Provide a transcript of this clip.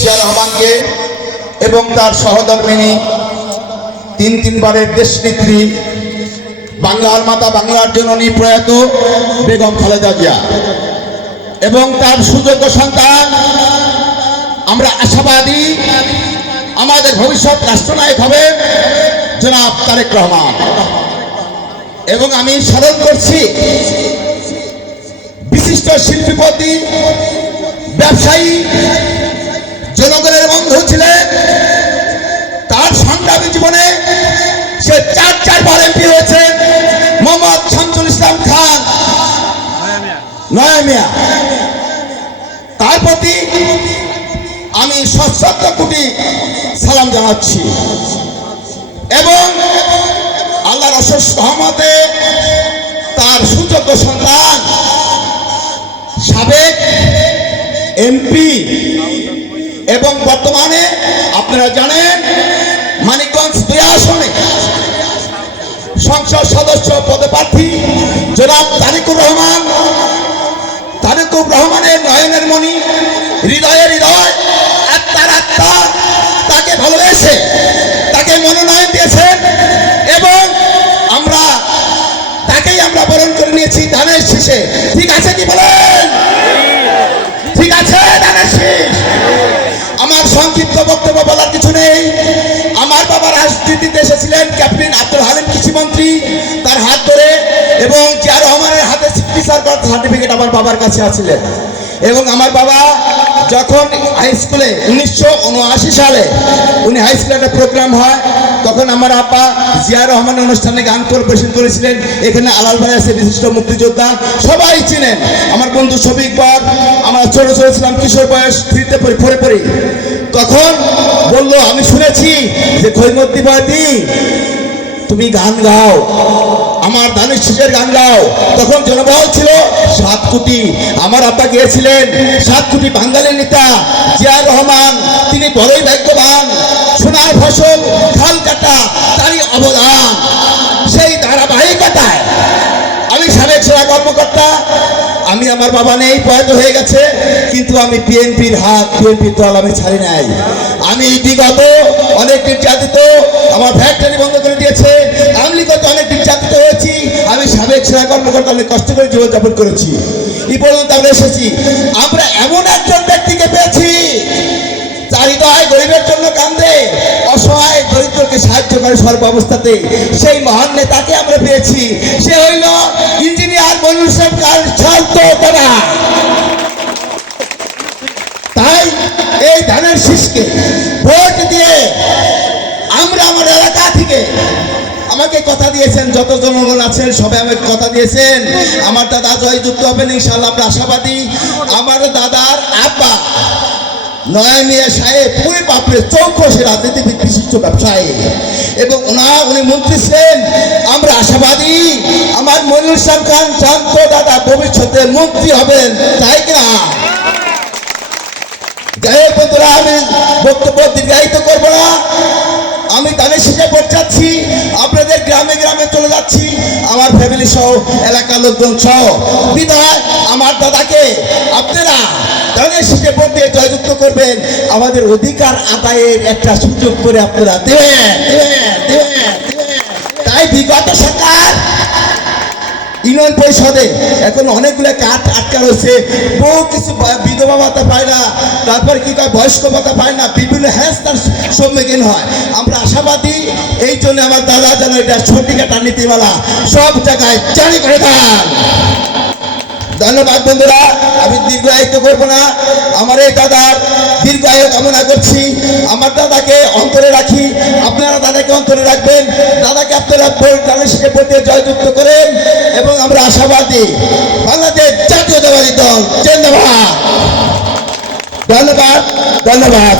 জিয়া রহমানকে এবং তার সহধর্মিণী তিনবারের দেশনেত্রী, বাংলার মাতা, বাংলার জননী প্রয়াত বেগম খালেদা জিয়া এবং তার সুযোগ্য সন্তান, আমরা আশাবাদী আমাদের ভবিষ্যৎ রাষ্ট্রনায়ক হবে জনাব তারেক রহমান। এবং আমি স্মরণ করছি বিশিষ্ট শিল্পপতি, ব্যবসায়ী, জনগণের বন্ধু ছিলেন। তার সংগ্রামী জীবনে সে চারবার এমপি হয়েছেন মোহাম্মদ শামসুল ইসলাম খান নয়া মিয়া। তার প্রতি আমি সশ্রদ্ধ কোটি সালাম জানাচ্ছি এবং আল্লাহর অশেষ রহমতে তার সুযোগ্য সন্তান, সাবেক এমপি এবং বর্তমানে আপনারা জানেন মানিকগঞ্জ 2 আসনে সংসদ সদস্য পদপ্রার্থী জনাব তারেকুর রহমানের নয়নের মণি, হৃদয়ের হৃদয়, আত্মার আত্মা তাকে ভালোবেসে তাকে মনোনয়ন দিয়েছেন এবং তাকেই আমরা বরণ করে নিয়েছি ধানের শীষে। ঠিক আছে কি বলেন? ঠিক আছে ধানের শীষ। আমার সংক্ষিপ্ত বক্তব্য বলার কিছু নেই। আমার বাবা রাজনীতিতে এসেছিলেন ক্যাপ্টেন আব্দুল হালিম কৃষিমন্ত্রী, তার হাত ধরে, এবং জিয়া রহমানের হাতে সার্টিফিকেট আমার বাবার কাছে আছিলেন। এবং আমার বাবা যখন হাই স্কুলে 1979 সালে উনি হাই স্কুলে একটা প্রোগ্রাম হয়, তখন আমার আব্বা জিয়া রহমানের অনুষ্ঠানে গান পরিবেশন করেছিলেন। এখানে আলাল ভাই আছে, বিশিষ্ট মুক্তিযোদ্ধা, সবাই চিনেন। আমার বন্ধু শফিক বর, আমরা ছোট ছিলাম, কিশোর বয়স 3তে পড়ি। তখন বললো, আমি শুনেছি যে খৈমদ্দি বাদি তুমি গান গাও, আমার ধানের শীষের গান গাও। তখন জনবল ছিল 7 কোটি। আমার আব্বা গিয়েছিলেন 7 কোটি বাঙালির নেতা জিয়া রহমান, তিনি বড়ই ভাগ্যবান, সোনার ফসল খাল কাটা তারই অবদান। সেই ধারাবাহিকতায় আমি সাবেক সেনা কর্মকর্তা, আমি আমার বাবা নেই, প্রয়াত হয়ে গেছে, কিন্তু আমি বিএনপির দল আমি ছাড়ি নাই। আমি বিগত অনেক নির্যাতিত, আমার ফ্যাক্টরি বন্ধ করে দিয়েছে, আমি অনেক নির্যাতিত হয়েছি। আমি সাবেক সেনা কর্মকর্তা, অনেক কষ্ট করে জীবনযাপন করেছি। এই পর্যন্ত আমরা এসেছি। আমরা এমন একজন ব্যক্তিকে পেয়েছি যার হৃদয় গরিবের জন্য কান্দে, অসহায় দরিদ্রকে সাহায্য করে সর্বাবস্থাতে। সেই মহান নেতাকে আমরা পেয়েছি। সে হইল ইঞ্জিনিয়ার মনিরুল ইসলাম খান ছাত্ররা। তাই এই ধানের শীষকে ভোট দিয়ে আমরা আমার এলাকা থেকে, আমাকে কথা দিয়েছেন, যত জনগণ আছেন সবাই আমাকে কথা দিয়েছেন, আমার দাদা জয়যুক্ত হবেন ইনশাআল্লাহ, আমরা আশাবাদী। আমার দাদার আব্বা নয়া মিয়া সাহেব পুরী বাপরে চৌকসে রাজনীতিবিদ, বিশিষ্ট ব্যবসায়ী, এবং উনি মন্ত্রী ছিলেন। আমরা আশাবাদী আমার মনিরুল ইসলাম খান শান্ত দাদা ভবিষ্যতে মন্ত্রী হবেন, তাই কিনা? যাই হোক বন্ধুরা, আমি বক্তব্য দীর্ঘায়িত করবো না। আমি ধানের শীষে ভোট চাচ্ছি, আপনাদের গ্রামে গ্রামে চলে যাচ্ছি, আমার ফ্যামিলি সহ, এলাকার লোকজন সহ। বিধায় আমার দাদাকে আপনারা ধানের শীষে ভোট দিয়ে জয়যুক্ত করবেন, আমাদের অধিকার আদায়ের একটা সুযোগ করে আপনারা দেবেন। তাই বিগত সরকার ইউনিয়ন পরিষদে এখন অনেকগুলো কাঠ আটকা রয়েছে, বহু কিছু বিধবা ভাতা পায় না, তারপর কি কয় বয়স্ক ভাতা পায় না, বিভিন্ন হেনস্থার সম্মুখীন হয়। আমরা আশাবাদী এই জন্য আমার দাদা যেন এটা সঠিক একটা নীতিমালা সব জায়গায় জারি করে দেন। ধন্যবাদ বন্ধুরা, আমি দীর্ঘায়িত করবো না। আমার এই দাদার দীর্ঘায়ু কামনা করছি। আমার দাদাকে অন্তরে রাখি, আপনারা দাদাকে অন্তরে রাখবেন। দাদাকে আপনারা ধানের শীষে ভোট দিয়ে জয়যুক্ত করেন এবং আমরা আশাবাদী বাংলাদেশ জাতীয়তাবাদী দল। ধন্যবাদ।